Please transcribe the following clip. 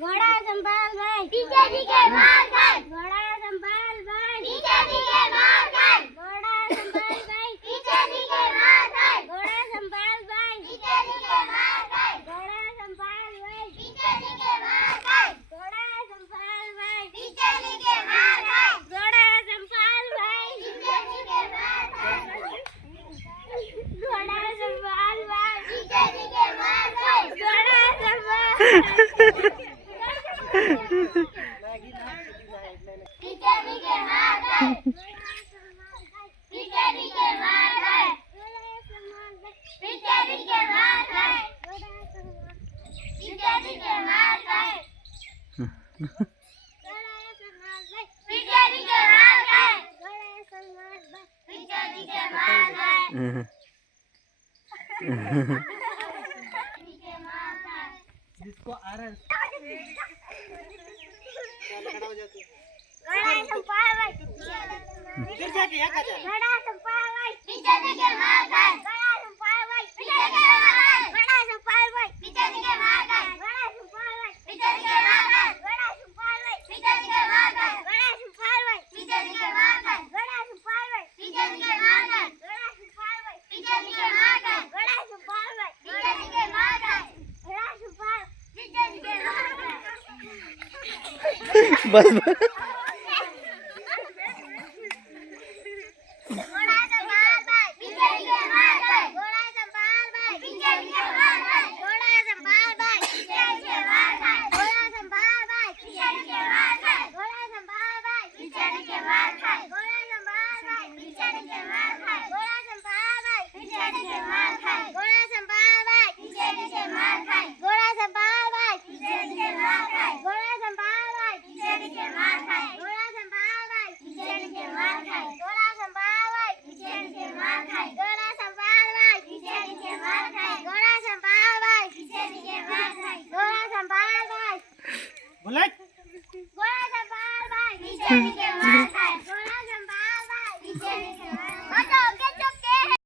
घोड़ा संभाल भाई पीछे के मार खाए घोड़ा संभाल भाई पीछे के मार खाए घोड़ा संभाल भाई पीछे के मार खाए घोड़ा संभाल भाई पीछे के मार खाए घोड़ा संभाल भाई पीछे के मार खाए घोड़ा संभाल भाई पीछे के मार खाए घोड़ा संभाल भाई पीछे के मार खाए घोड़ा संभाल भाई पीछे के मार खाए घोड़ा संभाल जिसको आ रहा है खड़ा हो जा तू गिर जाके यहाँ का जा पीछे के मार खाए बड़ा संपाल भाई पीछे के मार खाए बड़ा संपाल भाई पीछे के मार खाए बड़ा संपाल भाई पीछे के मार खाए बड़ा संपाल भाई पीछे के मार खाए बड़ा संपाल भाई पीछे के मार खाए बड़ा संपाल भाई पीछे के मार खाए बड़ा संपाल भाई पीछे के मार खाए बड़ा संपाल भाई पीछे के मार खाए बड़ा संपाल पीछे के मार खाए बस बोला घोड़ा संभाल भाई पीछे के मार खाए घोड़ा संभाल भाई पीछे के मार